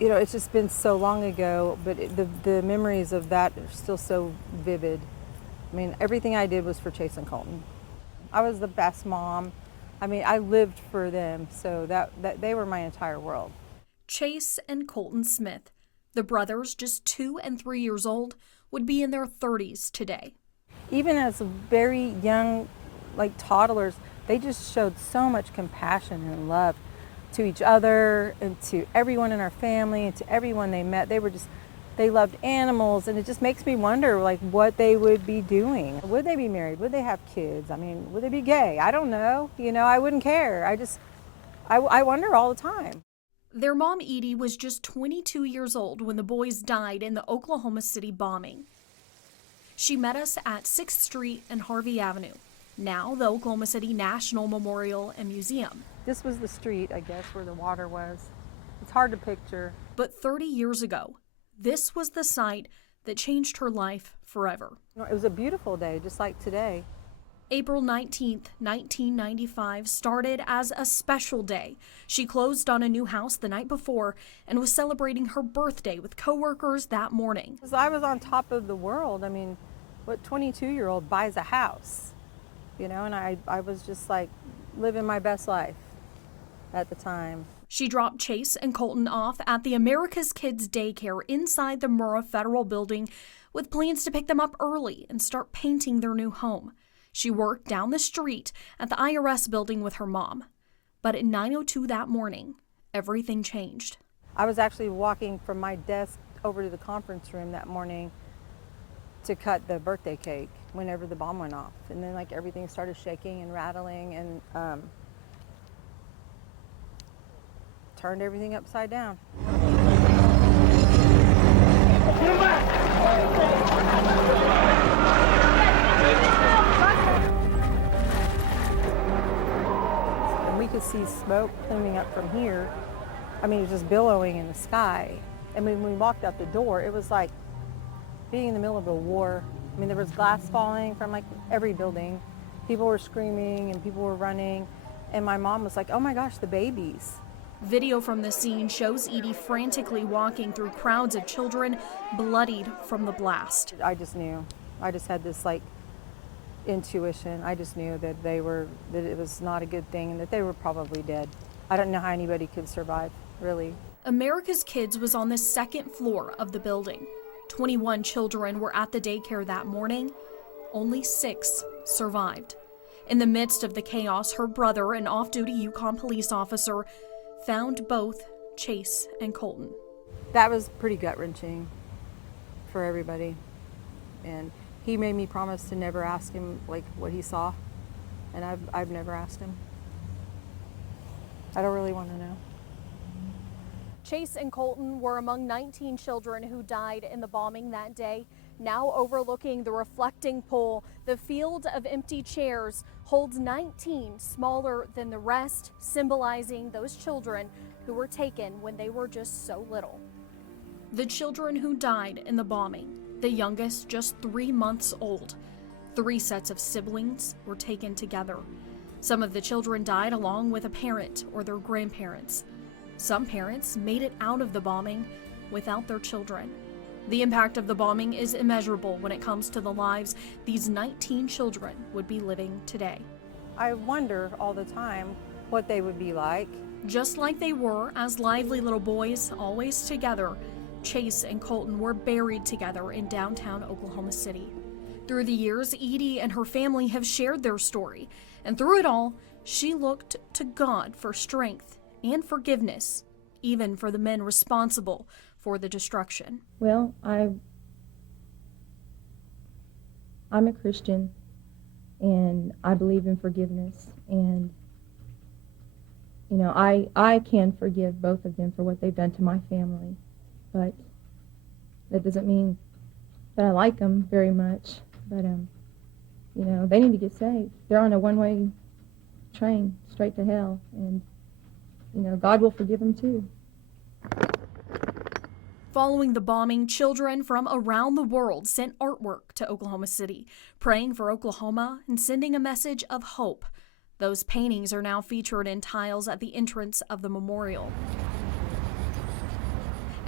You know, it's just been so long ago, but the memories of that are still so vivid. I mean, everything I did was for Chase and Colton. I was the best mom. I mean, I lived for them, so that they were my entire world. Chase and Colton Smith, the brothers, just 2 and 3 years old, would be in their 30s today. Even as very young, like toddlers, they just showed so much compassion and love to each other and to everyone in our family and to everyone they met. They loved animals, and it just makes me wonder, like, what they would be doing. Would they be married? Would they have kids? I mean, would they be gay? I don't know. You know, I wouldn't care. I wonder all the time. Their mom, Edie, was just 22 years old when the boys died in the Oklahoma City bombing. She met us at 6th Street and Harvey Avenue, now the Oklahoma City National Memorial and Museum. This was the street, I guess, where the water was. It's hard to picture. But 30 years ago, this was the site that changed her life forever. It was a beautiful day, just like today. April 19th, 1995 started as a special day. She closed on a new house the night before and was celebrating her birthday with coworkers that morning. I was on top of the world. I mean, what 22-year-old buys a house? You know, and I was just like living my best life at the time. She dropped Chase and Colton off at the America's Kids daycare inside the Murrah Federal Building with plans to pick them up early and start painting their new home. She worked down the street at the IRS building with her mom. But at 9:02 that morning, everything changed. I was actually walking from my desk over to the conference room that morning to cut the birthday cake whenever the bomb went off. And then like everything started shaking and rattling and turned everything upside down. And we could see smoke coming up from here. I mean, it was just billowing in the sky. And when we walked out the door, it was like being in the middle of a war. I mean, there was glass falling from like every building. People were screaming and people were running. And my mom was like, oh my gosh, the babies. Video from the scene shows Edie frantically walking through crowds of children, bloodied from the blast. I just knew. I just had this like intuition. I just knew that that it was not a good thing and that they were probably dead. I don't know how anybody could survive, really. America's Kids was on the 2nd floor of the building. 21 children were at the daycare that morning. Only 6 survived. In the midst of the chaos, her brother, an off-duty Yukon police officer, found both Chase and Colton. That was pretty gut-wrenching for everybody. And he made me promise to never ask him like what he saw. And I've never asked him. I don't really want to know. Chase and Colton were among 19 children who died in the bombing that day. Now overlooking the reflecting pool, the field of empty chairs holds 19 smaller than the rest, symbolizing those children who were taken when they were just so little. The children who died in the bombing, the youngest just 3 months old. 3 sets of siblings were taken together. Some of the children died along with a parent or their grandparents. Some parents made it out of the bombing without their children. The impact of the bombing is immeasurable when it comes to the lives these 19 children would be living today. I wonder all the time what they would be like. Just like they were as lively little boys, always together, Chase and Colton were buried together in downtown Oklahoma City. Through the years, Edie and her family have shared their story, and through it all, she looked to God for strength and forgiveness, even for the men responsible for the destruction. Well, I'm a Christian, and I believe in forgiveness, and you know, I can forgive both of them for what they've done to my family, but that doesn't mean that I like them very much. But you know, they need to get saved. They're on a one-way train straight to hell, and you know, God will forgive them too. Following the bombing, children from around the world sent artwork to Oklahoma City, praying for Oklahoma and sending a message of hope. Those paintings are now featured in tiles at the entrance of the memorial.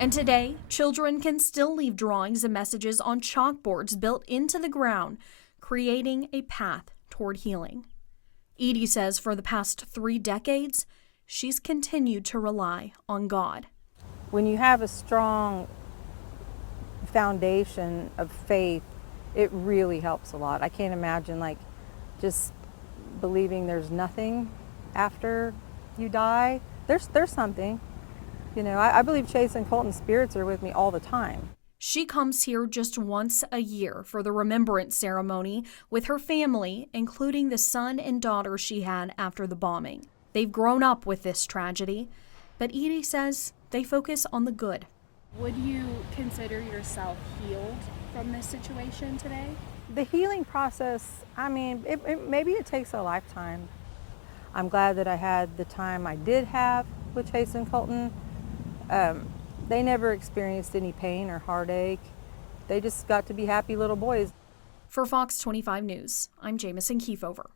And today, children can still leave drawings and messages on chalkboards built into the ground, creating a path toward healing. Edie says for the past 3 decades, she's continued to rely on God. When you have a strong foundation of faith, it really helps a lot. I can't imagine just believing there's nothing after you die. There's something. I believe Chase and Colton's spirits are with me all the time. She comes here just once a year for the remembrance ceremony with her family, including the son and daughter she had after the bombing. They've grown up with this tragedy, but Edie says they focus on the good. Would you consider yourself healed from this situation today? The healing process, maybe it takes a lifetime. I'm glad that I had the time I did have with Chase and Colton. They never experienced any pain or heartache. They just got to be happy little boys. For Fox 25 News, I'm Jamison Kiefover.